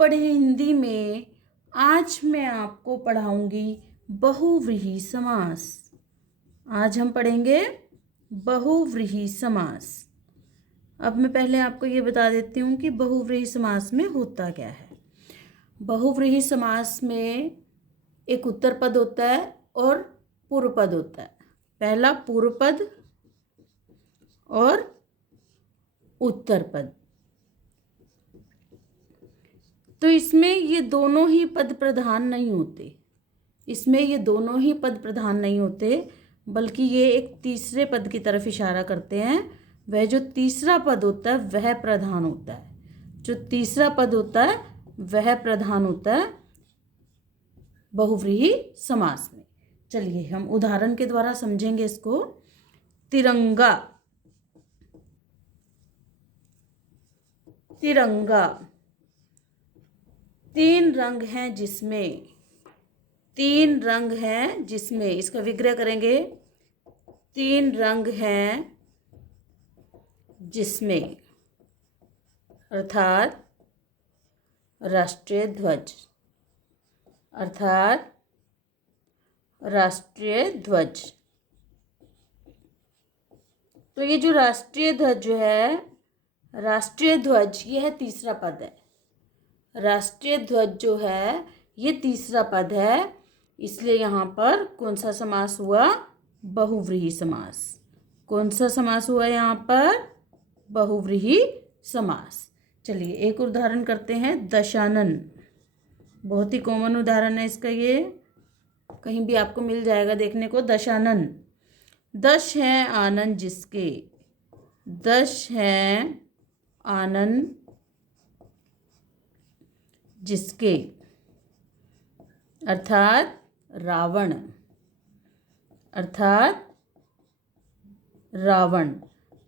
पढ़े हिंदी में आज मैं आपको पढ़ाऊंगी बहुव्रीहि समास। आज हम पढ़ेंगे बहुव्रीहि समास। अब मैं पहले आपको ये बता देती हूँ कि बहुव्रीहि समास में होता क्या है। बहुव्रीहि समास में एक उत्तर पद होता है और पूर्व पद होता है। पहला पूर्व पद और उत्तर पद। तो इसमें ये दोनों ही पद प्रधान नहीं होते। बल्कि ये एक तीसरे पद की तरफ इशारा करते हैं। वह जो तीसरा पद होता है वह प्रधान होता है बहुव्रीहि समास में। चलिए हम उदाहरण के द्वारा समझेंगे इसको। तिरंगा। तीन रंग हैं जिसमें इसका विग्रह करेंगे। तीन रंग हैं जिसमें, अर्थात राष्ट्रीय ध्वज। तो ये जो राष्ट्रीय ध्वज यह तीसरा पद है। राष्ट्रीय ध्वज जो है ये तीसरा पद है, इसलिए यहाँ पर कौन सा समास हुआ? बहुव्रीहि समास। कौन सा समास हुआ यहाँ पर? बहुव्रीहि समास। चलिए एक उदाहरण करते हैं। दशानन। बहुत ही कॉमन उदाहरण है इसका, ये कहीं भी आपको मिल जाएगा देखने को। दशानन। 10 हैं आनन जिसके। 10 हैं आनन जिसके, अर्थात रावण।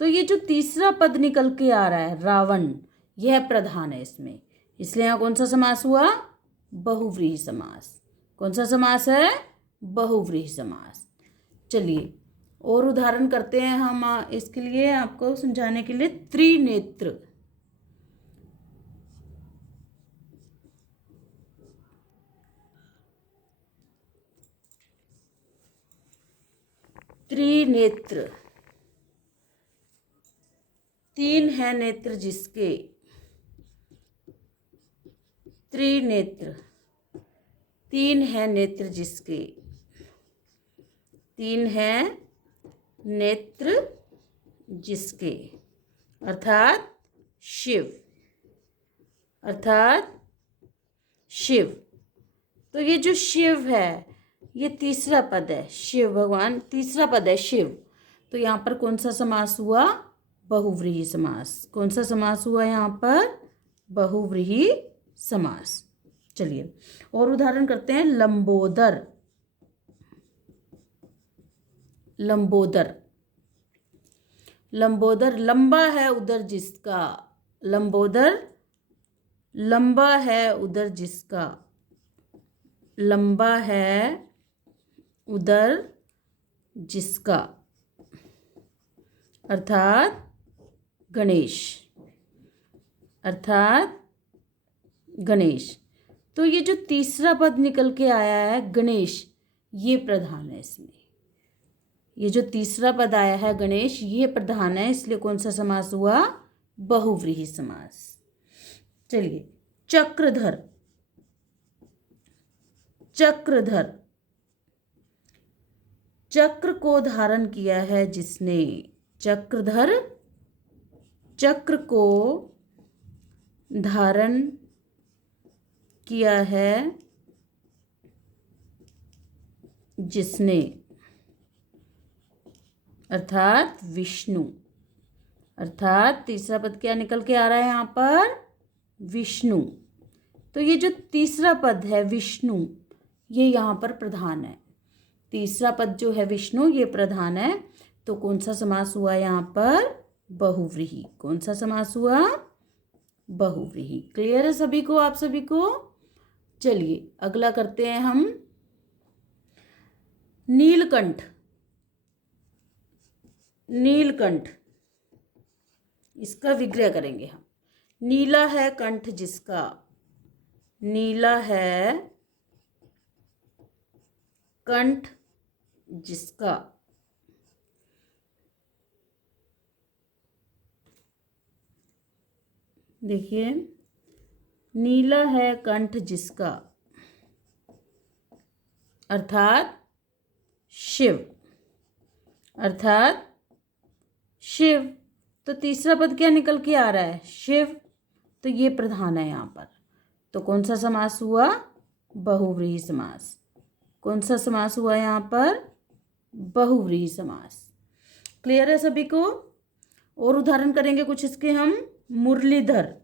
तो ये जो तीसरा पद निकल के आ रहा है रावण, यह प्रधान है इसमें, इसलिए यहाँ कौन सा समास हुआ? बहुव्रीहि समास। कौन सा समास है? बहुव्रीहि समास। चलिए और उदाहरण करते हैं हम इसके लिए, आपको समझाने के लिए। त्रिनेत्र। तीन है नेत्र जिसके। त्रिनेत्र। तीन है नेत्र जिसके। तीन है नेत्र जिसके, अर्थात शिव। तो ये जो शिव है ये तीसरा पद है। शिव भगवान तीसरा पद है, शिव। तो यहाँ पर कौन सा समास हुआ? बहुव्रीहि समास। कौन सा समास हुआ यहाँ पर? बहुव्रीहि समास। चलिए और उदाहरण करते हैं। लंबोदर। लंबा है उदर जिसका। लंबा है उदर जिसका। लंबा है उदर जिसका, अर्थात गणेश। तो ये जो तीसरा पद निकल के आया है गणेश, ये प्रधान है इसमें। ये जो तीसरा पद आया है गणेश, ये प्रधान है, इसलिए कौन सा समास हुआ? बहुव्रीहि समास। चलिए चक्रधर। चक्र को धारण किया है जिसने। चक्रधर चक्र को धारण किया है जिसने, अर्थात विष्णु। अर्थात तीसरा पद क्या निकल के आ रहा है यहाँ पर? विष्णु। तो ये जो तीसरा पद है विष्णु, ये यहाँ पर प्रधान है। तीसरा पद जो है विष्णु, ये प्रधान है। तो कौन सा समास हुआ यहाँ पर? बहुव्रीहि। कौन सा समास हुआ? बहुव्रीहि। क्लियर है सभी को, आप सभी को? चलिए अगला करते हैं हम। नीलकंठ। इसका विग्रह करेंगे हम। नीला है कंठ जिसका। नीला है कंठ जिसका। देखिए, नीला है कंठ जिसका, अर्थात शिव, अर्थात शिव। तो तीसरा पद क्या निकल के आ रहा है? शिव। तो ये प्रधान है यहाँ पर। तो कौन सा समास हुआ? बहुव्रीहि समास। कौन सा समास हुआ यहाँ पर? बहुव्रीहि समास। क्लियर है सभी को? और उदाहरण करेंगे कुछ इसके हम। मुरलीधर,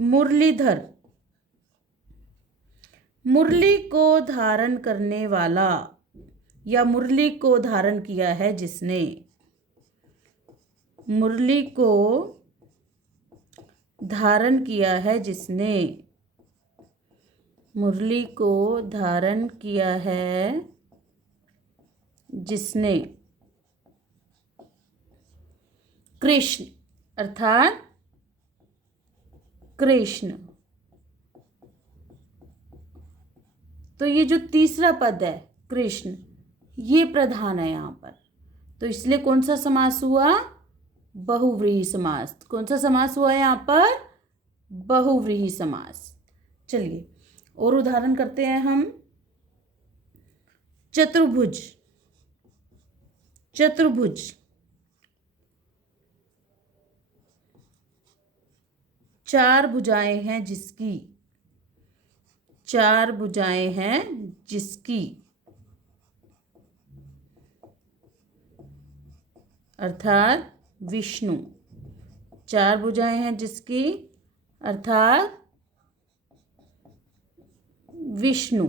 मुरलीधर, मुरली को धारण करने वाला, या मुरली को धारण किया है जिसने। मुरली को धारण किया है जिसने, मुरली को धारण किया है जिसने। कृष्ण, अर्थात कृष्ण। तो ये जो तीसरा पद है कृष्ण, ये प्रधान है यहाँ पर। तो इसलिए कौन सा समास हुआ? बहुव्रीहि समास। कौन सा समास हुआ यहाँ पर? बहुव्रीहि समास। चलिए और उदाहरण करते हैं हम। चतुर्भुज, चतुर्भुज, चार भुजाएं हैं जिसकी, चार भुजाएं हैं जिसकी, अर्थात विष्णु। चार भुजाएं हैं जिसकी, अर्थात विष्णु।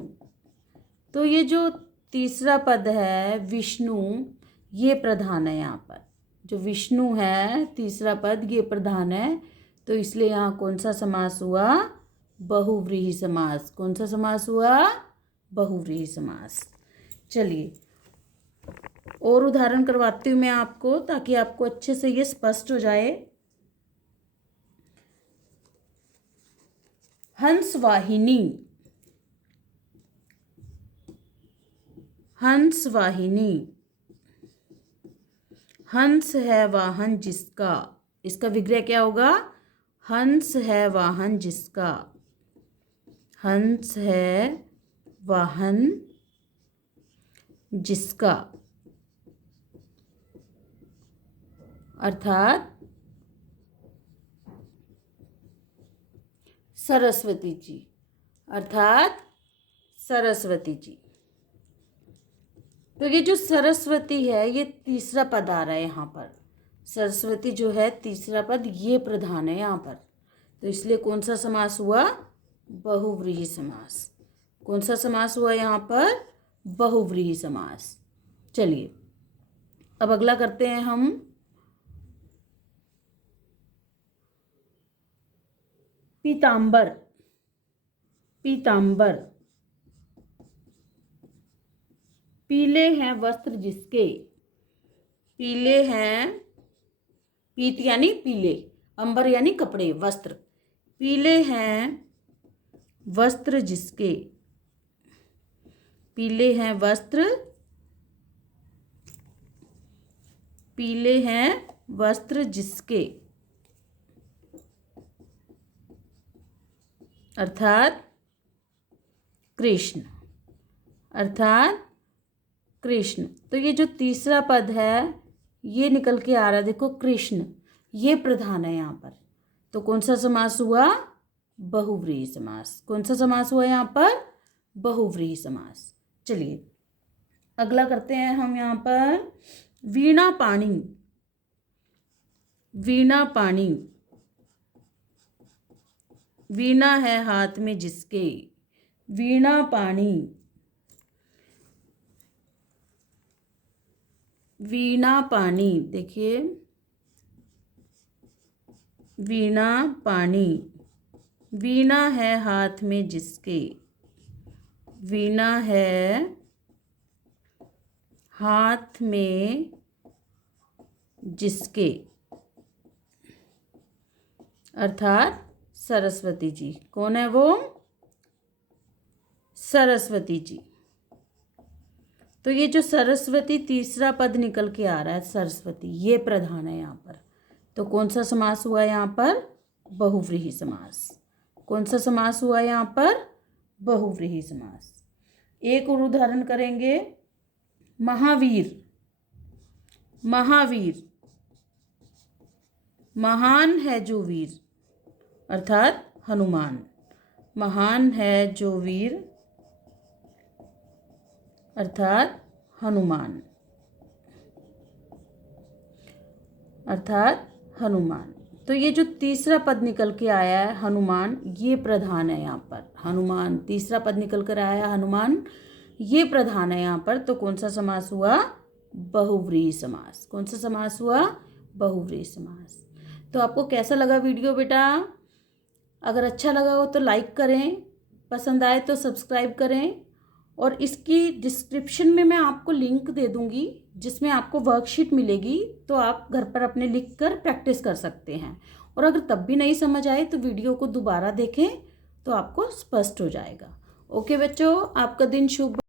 तो ये जो तीसरा पद है विष्णु, ये प्रधान है यहाँ पर। जो विष्णु है तीसरा पद, ये प्रधान है। तो इसलिए यहाँ कौन सा समास हुआ? बहुव्रीहि समास। कौन सा समास हुआ? बहुव्रीहि समास। चलिए और उदाहरण करवाती हूँ मैं आपको, ताकि आपको अच्छे से ये स्पष्ट हो जाए। हंसवाहिनी, हंसवाहिनी, हंस है वाहन जिसका। इसका विग्रह क्या होगा? हंस है वाहन जिसका, हंस है वाहन जिसका, अर्थात सरस्वती जी, अर्थात सरस्वती जी। तो ये जो सरस्वती है, ये तीसरा पद आ रहा है यहाँ पर। सरस्वती जो है तीसरा पद, ये प्रधान है यहाँ पर। तो इसलिए कौन सा समास हुआ? बहुव्रीहि समास। कौन सा समास हुआ यहाँ पर? बहुव्रीहि समास। चलिए अब अगला करते हैं हम। पीतांबर, पीतांबर, पीले हैं वस्त्र जिसके। पीले हैं, पीत यानी पीले, अंबर यानी कपड़े, वस्त्र। पीले हैं वस्त्र जिसके, पीले हैं वस्त्र, पीले हैं वस्त्र जिसके, अर्थात कृष्ण, अर्थात कृष्ण। तो ये जो तीसरा पद है ये निकल के आ रहा है, देखो कृष्ण, ये प्रधान है यहाँ पर। तो कौन सा समास हुआ? बहुव्रीहि समास। कौन सा समास हुआ यहाँ पर? बहुव्रीहि समास। चलिए अगला करते हैं हम यहाँ पर। वीणा पाणी, वीणा पाणी, वीणा है हाथ में जिसके। वीणा पाणी, वीणा पाणी, देखिए वीणा पाणी, वीणा है हाथ में जिसके। वीणा है हाथ में जिसके, अर्थात सरस्वती जी। कौन है वो? सरस्वती जी। तो ये जो सरस्वती तीसरा पद निकल के आ रहा है, सरस्वती, ये प्रधान है यहाँ पर। तो कौन सा समास हुआ यहाँ पर? बहुव्रीहि समास। कौन सा समास हुआ यहाँ पर? बहुव्रीहि समास। एक और उदाहरण करेंगे। महावीर। महावीर, महान है जो वीर, अर्थात हनुमान। महान है जो वीर अर्थात हनुमान, अर्थात हनुमान। तो ये जो तीसरा पद निकल के आया है हनुमान, ये प्रधान है यहाँ पर। हनुमान, तीसरा पद निकल कर आया है हनुमान, ये प्रधान है यहाँ पर। तो कौन सा समास हुआ? बहुव्रीहि समास। कौन सा समास हुआ? बहुव्रीहि समास। तो आपको कैसा लगा वीडियो बेटा? अगर अच्छा लगा हो तो लाइक करें, पसंद आए तो सब्सक्राइब करें, और इसकी डिस्क्रिप्शन में मैं आपको लिंक दे दूंगी जिसमें आपको वर्कशीट मिलेगी, तो आप घर पर अपने लिख कर प्रैक्टिस कर सकते हैं। और अगर तब भी नहीं समझ आए तो वीडियो को दोबारा देखें तो आपको स्पष्ट हो जाएगा। ओके बच्चों, आपका दिन शुभ।